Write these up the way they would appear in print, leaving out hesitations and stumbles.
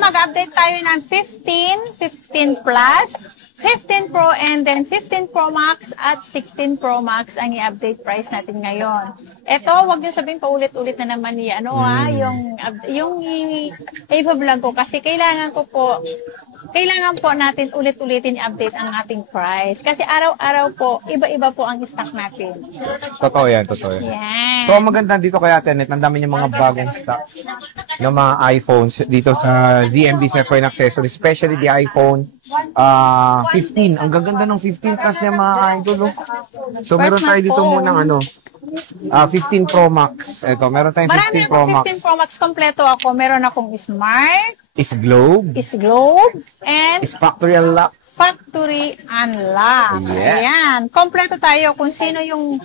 mag-update tayo ng 15, 15 Plus, 15 Pro, and then 15 Pro Max at 16 Pro Max ang i-update price natin ngayon. Ito, wag niyo sabihin paulit-ulit na naman yung i-vlog ko kasi kailangan po natin ulit-ulitin i-update ang ating price. Kasi araw-araw po, iba-iba po ang stock natin. Totoo yan, totoo yan. So, ang maganda dito kay Ate Net, ang dami niya mga bagong stock ng mga iPhones dito sa ZMB Smartphone Accessories, especially the iPhone 15. Ang gaganda ng 15 Plus niya mga idol. So, meron tayo dito munang 15 Pro Max. Ito, meron tayong 15 Pro Max. 15 Pro Max kompleto ako. Meron akong Smart, Is Globe, and is Factory Unlock. Factory Unlock. Yes. Ayan. Kompleto tayo kung sino yung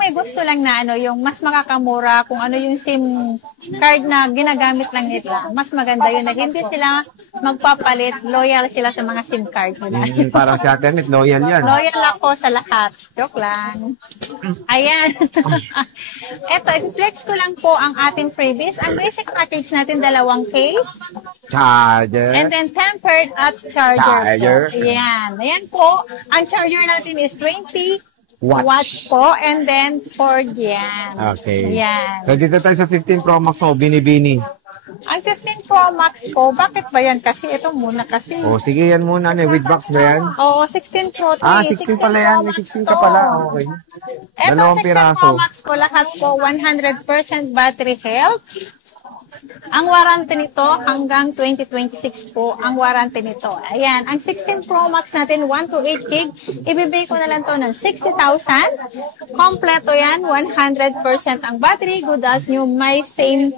may gusto lang na yung mas makakamura, kung ano yung SIM card na ginagamit lang nila. Mas maganda yun na hindi sila magpapalit, loyal sila sa mga SIM card nila. Parang si Ate Net, loyal yan. Loyal ako sa lahat. Joke lang. Ayan. Eto, i-flex ko lang po ang ating freebies. Ang basic package natin, 2 case. Charger. And then tempered at charger. Ayan. Ayan po. Ang charger natin is 20 watts po. And then 4 yan. Okay. Ayan. So, dito tayo sa 15 Pro Max. Bini-bini. Ang 15 Pro Max ko, bakit ba yan? Kasi ito muna kasi. Sige yan muna. With box ba yan? Oo, 16 Pro. 16 pala yan. May 16 ka pala. Okay. Ito, 16 Pro Max ko, lahat po 100% battery health. Ang warranty nito hanggang 2026 po ang warranty nito. Ayan, ang 16 Pro Max natin 1 to 8 gig, ibibigay ko na lang to ng 60,000. Kompleto yan, 100% ang battery, good as new, may same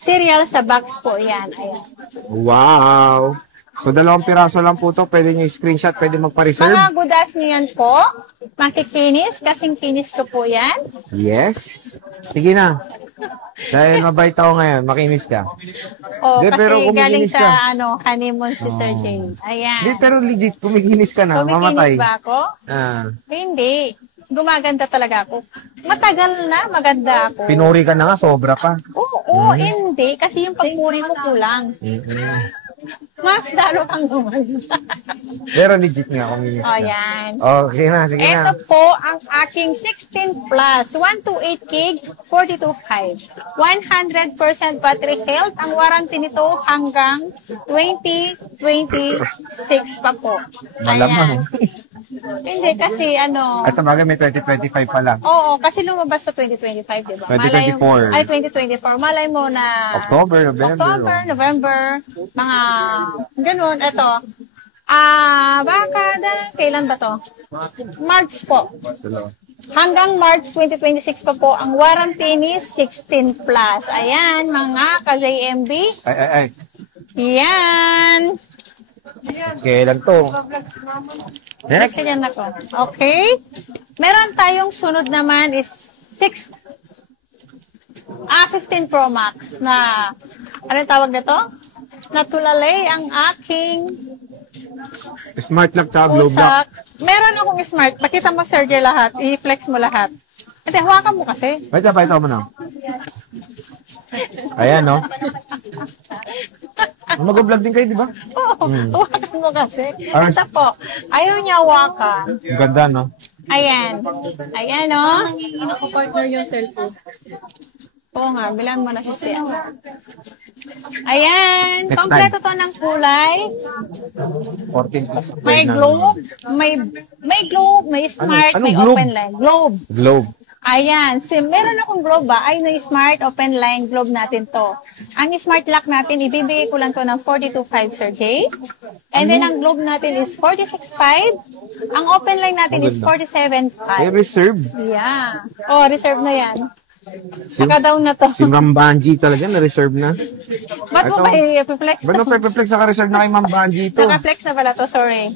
serial sa box po yan. Ayan. Wow! So, 2 piraso lang po to. Pwede nyo screenshot, pwede magpa-reserve. Mga good as nyo yan po. Makikinis, kasing kinis ko po yan. Yes. Sige na. Dahil mabait ako ngayon, makinis ka. Kasi pero galing sa honeymoon si Sir Jane. Ayan. Hindi, pero legit, kumikinis ka na, mamatay. Kumikinis ba ako? Hindi. Gumaganda talaga ako. Matagal na, maganda ako. Pinuri ka na nga, sobra pa. Oo, hindi. Kasi yung pagpuri mo kulang. Mas lalo kang gumanda. Pero legit nga, kumikinis ka. Ayan. Okay na, sige na. Ito po ang aking 16 Plus, 1 to 8 gig, 42.5. 100% battery health. Ang warranty nito hanggang 2026 pa po. Malamang. Hindi, kasi At sa bagay may 2025 pa lang. Oo, kasi lumabas sa 2025, di ba? 2024. Ay, 2024. Malay mo na October, November, mga ganun. Ito. Baka kailan ba to? March po. Hanggang March 2026 pa po ang warranty ni 16 Plus. Ayan, mga ka-ZMB. Ay. Yan. Kailan to? Next. Ganyan ako. Okay. Meron tayong sunod naman is 15 Pro Max na, ano tawag na to? Natulalay ang aking Smart lock tsaka globe lock. Meron akong smart. Pakita mo, Sergio, lahat. I-flex mo lahat. Hindi, hawakan mo kasi. Pakita mo na. Ayan, no? Mag-vlog din kayo, di ba? Oo, hawakan mo kasi. Ito po. Ayaw niya hawakan. Ganda, no? Ayan. Ayan, no? Nangingin ako partner yung cellphone. Oo nga, bilang mo na si Sia. Ayan. Next Kompleto to ng kulay. 14 plus. May globe. May globe. May smart. Anong may globe? open line. Globe. Ayan. Meron akong globe ba? Ay, na smart open line globe natin to. Ang smart lock natin, ibibigay ko lang to ng 42.5, Sir Jay. And then, ang globe natin is 46.5. Ang open line natin is 47.5. Reserve. Yeah. Oh, reserve na yan. Naka-down na to. Si Ma'am Banji talaga, na-reserve na. Ba't mo ba i-flex Ba't mo pa-flex? Naka-reserve na kay Ma'am Banji ito. Naka-flex na pala to, sorry.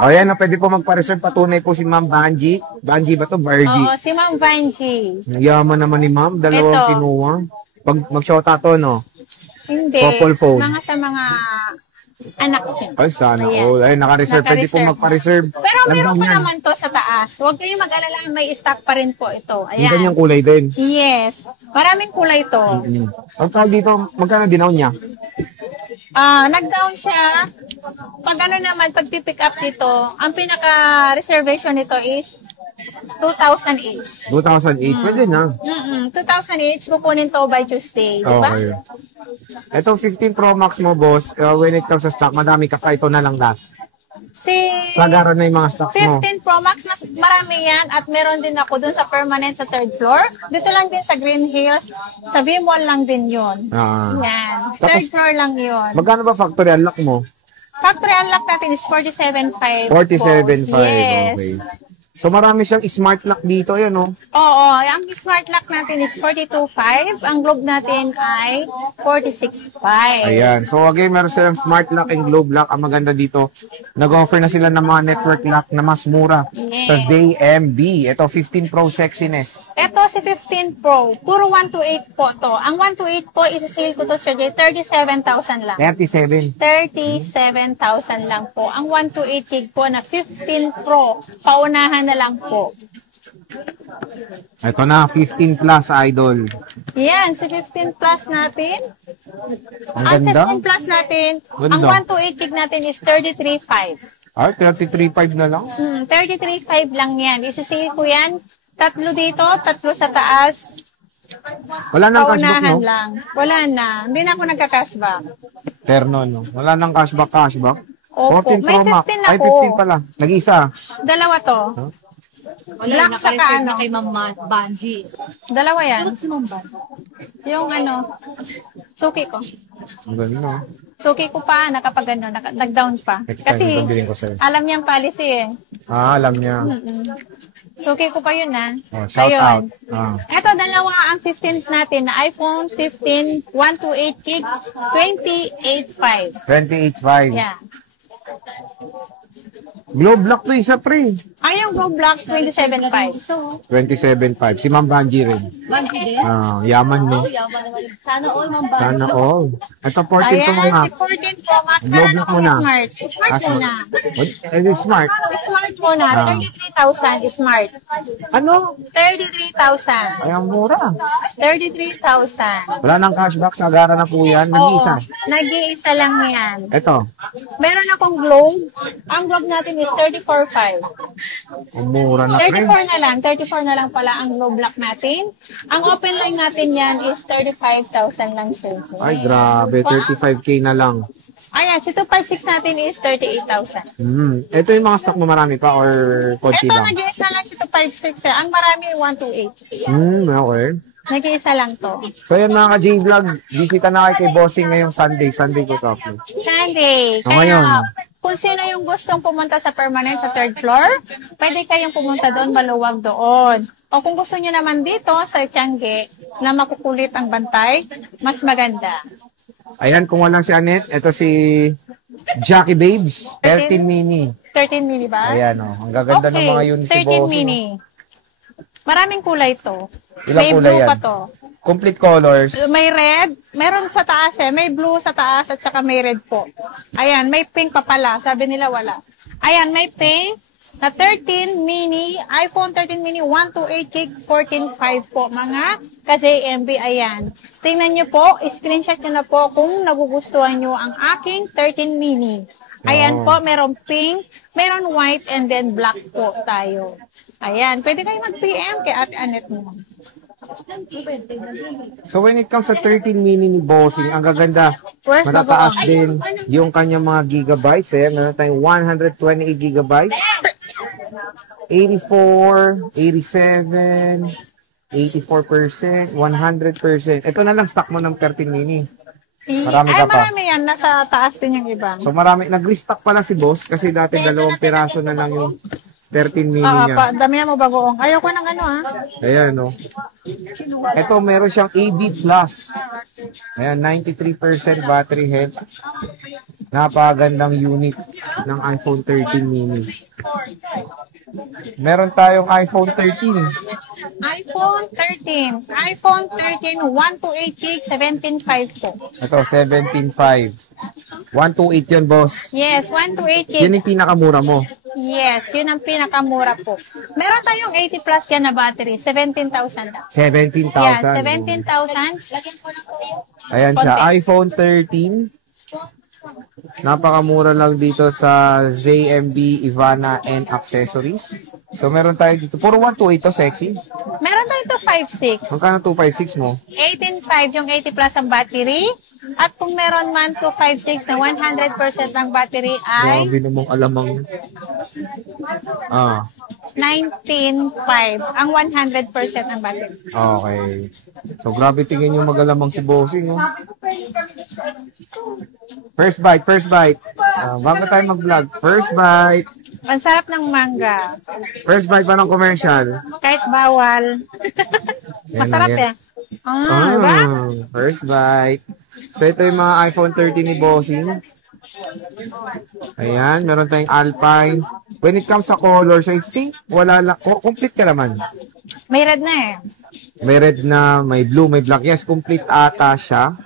O yan, pwede po magpa-reserve. Patunay po si Ma'am Banji. Banji ba to? Barji. Oo, si Ma'am Banji. Yaman naman ni Ma'am. Dalawang kinuha. Pag mag-shota to, no? Hindi. Couple phone. Mga sa mga anak ko. Ay, sana all. Ay, naka-reserve. Pwede po magpa-reserve. Pero meron ko naman to sa taas. Huwag kayong mag-alala, may stock pa rin po ito. Yung Ayan. ganyang kulay din. Yes. Maraming kulay to. Ang tawag dito, magkano dinaw niya? Nag-down siya. Pag ano naman, pag pick up dito, ang pinaka-reservation nito is 2,000 each. 2008, pwede na. 2,000 each, kukunin to by Tuesday, di ba? Okay. Itong 15 Pro Max mo, boss, when it comes sa stock, madami ka pa. Ito na lang last. Sagaran na yung mga stocks mo. 15 Pro Max, mas marami yan. At meron din ako dun sa permanent sa third floor. Dito lang din sa Green Hills. Sa V-Mall lang din yun. Yan. Third floor lang yun. Magkano ba factory unlock mo? Factory unlock natin is 47.5. 47.5. Yes. Okay. So marami siyang smart lock dito, yun, no? Oo, ang smart lock natin is 42.5. Ang globe natin ay 46.5. Ayan. So again, meron silang smart lock and globe lock. Ang maganda dito, nag-offer na sila ng mga network lock na mas mura sa ZMB. Ito, 15 Pro Sexiness. Ito si 15 Pro. Puro 128 po to. Ang 128 po, isa-sale ko to, Sir Jay, 37,000 lang. 37. 37,000 lang po. Ang 128 gig po na 15 Pro, paunahan na lang po. Ito na, 15 plus, idol. Yan, si 15 plus natin. Ang ganda. 15 plus natin, Ganda. ang 128 gig natin is 33.5. Ay, 33.5 na lang. 33.5 lang yan. Isisave ko yan. Tatlo dito, tatlo sa taas. Wala nang cashback, Paunahan no? lang. Wala na. Hindi na ako nagka-cashback. Terno, no? Wala nang cashback. Opo. 14 May Pro Max. 15 Ay, ako. 15 pala. Nag-isa. Dalawa to. Wala, Black saka naka-reserve ano? na kay Ma'am Banji. Dalawa yan. Ano si Ma'am Ban? Yung ano, suki ko. Ang ganda, no? Suki ko pa, nakapag ano, nag-down pa. Next time, Kasi, bibilin ko sa'yo. alam niya ang policy eh. Alam niya. Suki ko pa yun ha. Oh, shout out. Ito, dalawa ang 15 natin na iPhone 15, 128 gig, 28.5. 28.5. Yeah. Globe lock to isa, pre. Ay, yung Go Block, 27.5. 27.5. Si Ma'am Banji rin. Banji din? Yaman, no? Oh, yaman naman. Sana all, Ma'am Banji. Sana all. Ito, 14 Pro Ayan, Max. si 14 Pro Max. Globe Meron lock akong muna. smart. Smart muna. It is smart. Smart muna. 33,000 smart. Ano? 33,000. Ay, ang mura. 33,000. Wala nang cashback. Sagara na po yan. Nag-iisa. Nag-iisa lang yan. Ito. Meron akong globe. Ang globe natin is 34.5. Ang mura na, pre. 34 na lang. 34 na lang pala ang globe lock natin. Ang open line natin yan is 35,000 lang, sir. Ay, grabe. 35K na lang. Ayan, si 256 natin is 38,000. Ito yung mga stock mo marami pa or konti Ito, lang? nag-iisa lang si 256. Ang marami, 128. Okay. Nag-iisa lang to. So yan mga ka-J-Vlog, bisita na kayo kay Bossing ngayong Sunday ko talking. Sunday. Oh, ngayon. Kung sino yung gustong pumunta sa permanent sa third floor, pwede kayong pumunta doon, maluwag doon. O kung gusto nyo naman dito sa Tiangge, na makukulit ang bantay, mas maganda. Ayan, kung walang si Annette, ito si Jackie Babes, 13 mini. 13 mini ba? Ayan o, ang gaganda ng mga unit si 13 Bossing. mini. Maraming kulay to. Ilang May kulay blue yan? pa to. Complete colors. May red, meron sa taas eh. May blue sa taas at saka may red po. Ayan, may pink pa pala. Sabi nila wala. Ayan, may pink na 13 mini, iPhone 13 mini, 128 gig, 14.5 po. Mga ka-JMB, ayan. Tingnan nyo po, screenshot nyo na po kung nagugustuhan nyo ang aking 13 mini. Ayan po, meron pink, meron white, and then black po tayo. Ayan, pwede kayo mag-PM kay Ate Annette mo. So when it comes sa 13 mini ni Bossing, ang gaganda, Where's matataas bagoong? din yung kanyang mga gigabytes. Ayan, meron tayong 128 gigabytes. 84, 87, 84%, 100%. Ito na lang stock mo ng 13 mini. Marami ka pa. Marami yan. Nasa taas din yung iba. So marami, nag-restock pala si Boss kasi dati 2 piraso na lang yung 13 mini niya. Damihan mo bagoong. Ayoko ng ano Ayan, no. Ito, meron siyang AB+. Ayan, 93% battery health. Napakagandang unit ng iPhone 13 mini. Meron tayong iPhone 13. iPhone 13. iPhone 13, 128 gig, 17.5 po. Ito, 17.5. 128 yun, boss. Yes, 128 gig. Yun yung pinakamura mo. Yes, yun ang pinakamura po. Meron tayong 80 plus yan na battery, 17,000 lang. 17,000. Yeah, 17,000. Ayan siya, iPhone 13. Napakamura lang dito sa ZMB, Ivana, and Accessories. So, meron tayo dito. Puro 128 to, sexy. Meron tayo ito 5.6. Magkano 256 mo? 18.5 yung 80 plus ang battery. At kung meron man 256 na 100% ng battery ay Grabe namang alamang. 19.5 ang 100% ng battery. Okay. So, grabe tingin yung magalamang si Bossing. No? First bite, first bite. Bago tayo mag-vlog, first bite. Ang sarap ng mangga. First bite pa ng commercial. Kahit bawal. Masarap yan. Diba? First bite. So, ito yung mga iPhone 13 ni Bossing. Ayan, meron tayong Alpine. When it comes sa colors, I think, wala lang. Complete ka naman. May red na eh. May red na, may blue, may black. Yes, complete ata siya.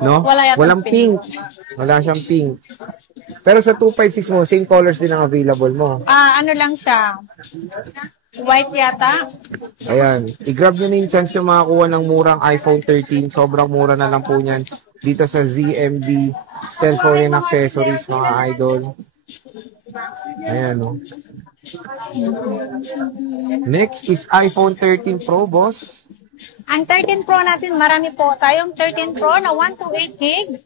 No? Walang pink. Wala siyang pink. Pero sa 256 mo, same colors din ang available mo. Ano lang siya. White yata. Ayan. I-grab nyo na yung chance yung makakuha ng murang iPhone 13. Sobrang mura na lang po niyan. Dito sa ZMB, cellphone and accessories, mga idol. Ayan, no? Next is iPhone 13 Pro, boss. Ang 13 Pro natin, marami po tayong 13 Pro na 128 gig.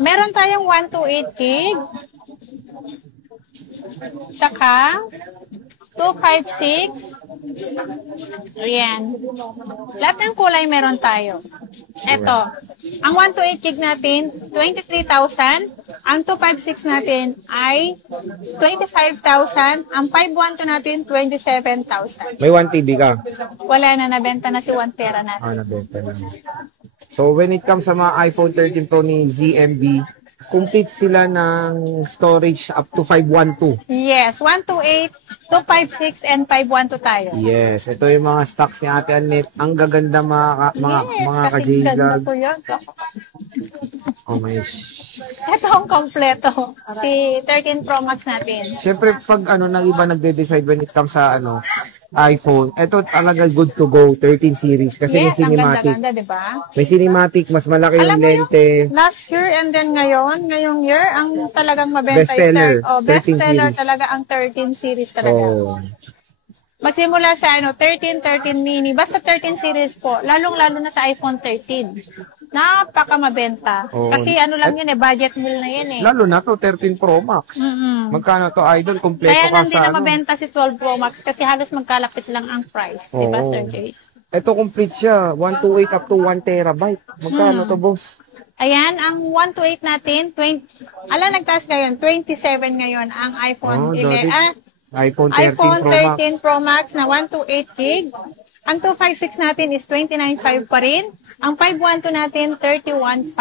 Meron tayong 128 gig. Tsaka 256. Ayan. Lahat ng kulay meron tayo. Ito. Ang 128 gig natin, 23,000. Ang 256 natin ay 25,000. Ang 512 natin, 27,000. May 1 TB ka? Wala na, nabenta na si 1 tera natin. Nabenta na. So, when it comes sa mga iPhone 13 Pro ni ZMB, complete sila ng storage up to 512. Yes, 128, 256, and 512 tayo. Yes, ito yung mga stocks ni Ate Annette. Ang gaganda mga ka-J-Vlog. Oh my Ito ang kompleto. Si 13 Pro Max natin. Siyempre, pag ng iba nagde-decide when it comes sa iPhone, ito talaga good to go, 13 series. Kasi may cinematic. Ang ganda, diba? May cinematic, mas malaki Alam yung mo lente. Yung last year and then ngayong year, ang talagang mabenta Bestseller, yung bestseller talaga ang 13 series talaga. Oh. Magsimula sa 13, 13 mini, basta 13 series po, lalong-lalo na sa iPhone 13. Napaka-mabenta. Oh. Kasi lang yun budget meal na yun Lalo na to, 13 Pro Max. Magkano to, idol? Kompleto Kaya ka hindi sa na mabenta si 12 Pro Max kasi halos magkalapit lang ang price. Diba, Sir Jay? Ito complete siya, 128 up to 1 terabyte. Magkano to, boss? Ayan, ang 128 natin, nagtaas ngayon, 27 ngayon ang iPhone 11. iPhone 13 Pro Max na 128 gig. Ang 256 natin is 29.5 pa rin. Ang 512 natin, 31.5.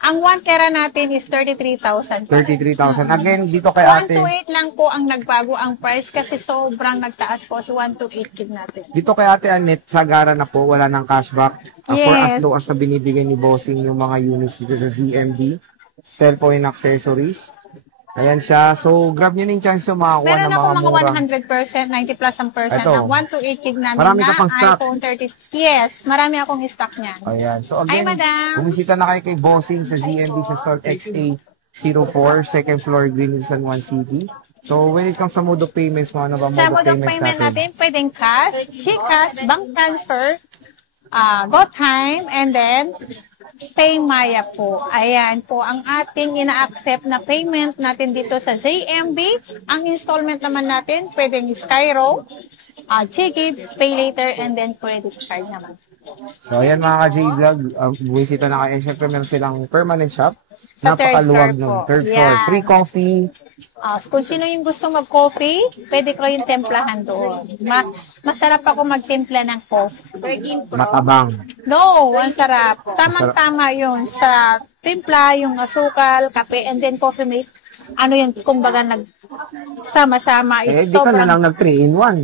Ang 1 tera natin is 33,000. 33,000. Again, dito kay ate. 128 lang po ang nagbago ang price kasi sobrang nagtaas po si 128 gig natin. Dito kay ate Annette, sagara na po, wala ng cashback. For as Yes. low as na binibigay ni Bossing yung mga units dito sa ZMB, cellphone and accessories. Ayan siya. So, grab nyo na yung chance yung makakuha Meron ng mga ako mga mura. 100%, 90 plus ang percent Ito. ng 128 gig namin Marami ka na pang stock. iPhone 30. Yes, marami akong stock niyan. Ayan. So, Hi, again, madam. bumisita na kayo kay Bossing sa ZMB sa store XA04, second floor, Greenville, San Juan City. So, when it comes sa mode of payments, mga ba Sa mode of payment natin, pwedeng cash, GCash, bank transfer, GoTime, and then Paymaya po. Ayan po ang ating ina-accept na payment natin dito sa ZMB. Ang installment naman natin, pwedeng Skyro, G-Gives, Pay Later, and then credit card naman. So, ayan mga ka-J-Vlog, buwisita na kayo. Siyempre, meron silang permanent shop. Sa third Napakaluwag floor ng po. third floor. Yeah. Free coffee. Kung sino yung gusto mag-coffee, pwede ko yung templahan doon. Masarap ako magtimpla ng coffee. Matabang. No, ang sarap. Tamang-tama yun sa timpla, yung asukal, kape, and then coffee mate. Ano yun, kumbaga nagsama-sama is Di ka na sobrang... lang nag 3-in-1.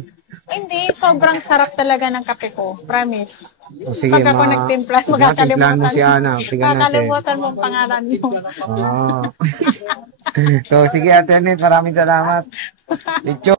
Hindi, sobrang sarap talaga ng kape ko. Promise. O sige, Pag ako nagtimpla, magkakalimutan mo si Ana. Tingnan natin. makakalimutan mo ang pangalan mo. So, sige Ate Annette, maraming salamat. Icho.